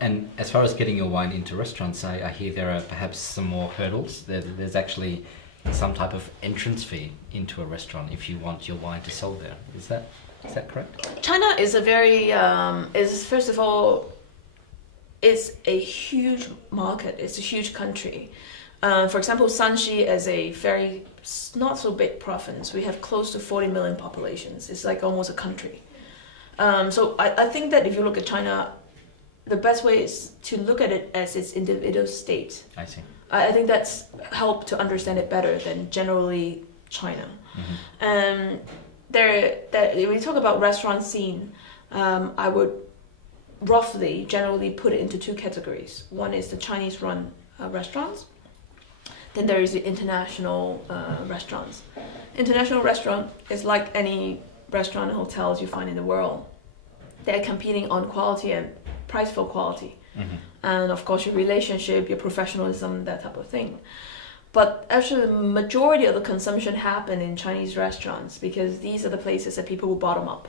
And as far as getting your wine into restaurants, I hear there are perhaps some more hurdles. There's actually some type of entrance fee into a restaurant if you want your wine to sell there. Is that correct? China is a very is first of all, it's a huge market. It's a huge country. For example, Shanxi is a very not so big province. We have close to 40 million populations. It's like almost a country. So I think that if you look at China, the best way is to look at it as its individual state. I see. I think that's helped to understand it better than generally China. Mm-hmm. When we talk about restaurant scene, I would roughly, generally put it into two categories. One is the Chinese-run restaurants. Then there is the international restaurants. International restaurant is like any restaurant and hotels you find in the world. They're competing on quality and price for quality. Mm-hmm. And of course your relationship, your professionalism, that type of thing. But actually the majority of the consumption happen in Chinese restaurants because these are the places that people will bottom up.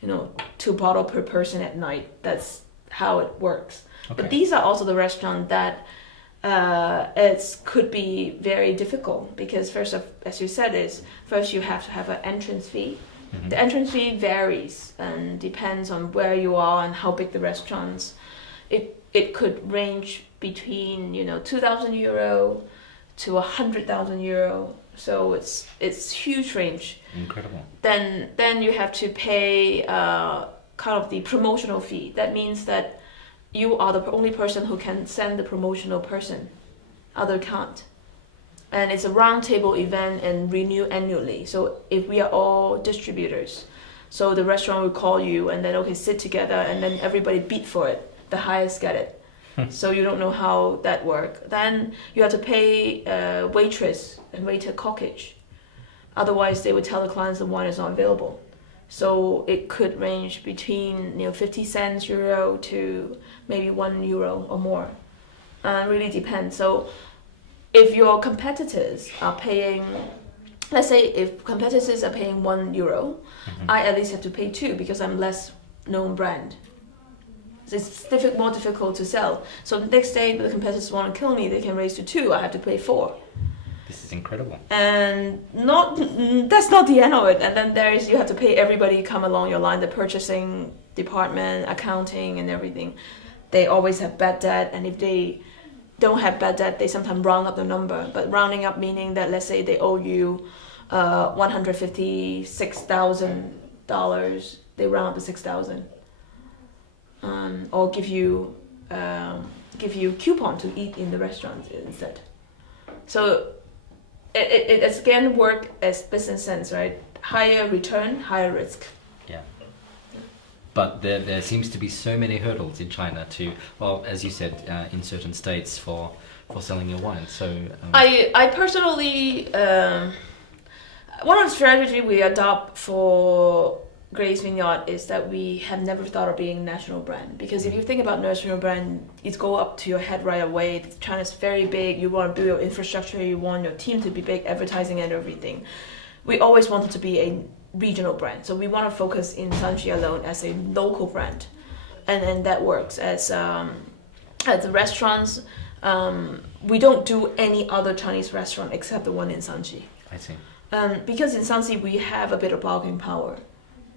2 bottles per person at night. That's how it works. Okay. But these are also the restaurants that it could be very difficult because as you said, first you have to have an entrance fee. Mm-hmm. The entrance fee varies and depends on where you are and how big the restaurants. It could range between 2,000 euro to 100,000 euro. So it's huge range. Incredible. Then you have to pay kind of the promotional fee. That means that you are the only person who can send the promotional person. Other can't. And it's a round table event and renew annually. So if we are all distributors, so the restaurant will call you and then sit together and then everybody bid for it. The highest get it. So you don't know how that works. Then you have to pay waitress and waiter corkage. Otherwise, they would tell the clients the wine is not available. So it could range between 50 cents euro to maybe €1 or more. It really depends. So if your competitors are paying, let's say if competitors are paying €1, mm-hmm. I at least have to pay 2 because I'm less known brand. It's more difficult to sell. So the next day, the competitors want to kill me. They can raise to 2. I have to pay 4. This is incredible. And that's not the end of it. And then you have to pay everybody come along your line, the purchasing department, accounting, and everything. They always have bad debt, and if they don't have bad debt, they sometimes round up the number. But rounding up meaning that let's say they owe you $156,000, they round up to 6,000. Or give you coupon to eat in the restaurant instead. So it again work as business sense, right? Higher return, higher risk. Yeah. But there seems to be so many hurdles in China to, well, as you said, in certain states for selling your wine. So I personally one of the strategy we adopt for Grace Vineyard is that we have never thought of being a national brand, because if you think about national brand, it go up to your head right away. China's very big. You want to build your infrastructure. You want your team to be big, advertising and everything. We always wanted to be a regional brand, so we want to focus in Shanxi alone as a local brand, and that works. As the restaurants, we don't do any other Chinese restaurant except the one in Shanxi. I see. Because in Shanxi we have a bit of bargaining power.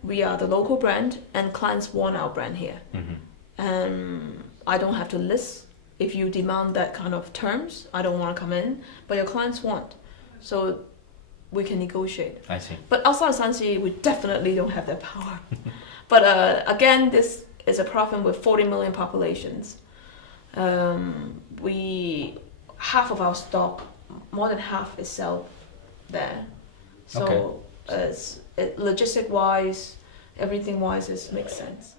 We are the local brand, and clients want our brand here. Mm-hmm. I don't have to list. If you demand that kind of terms, I don't want to come in, but your clients want. So we can negotiate. I see. But outside of Shanxi, we definitely don't have that power. But again, this is a province with 40 million populations. Half of our stock, more than half, is sold there. So logistic wise, everything wise, it makes sense.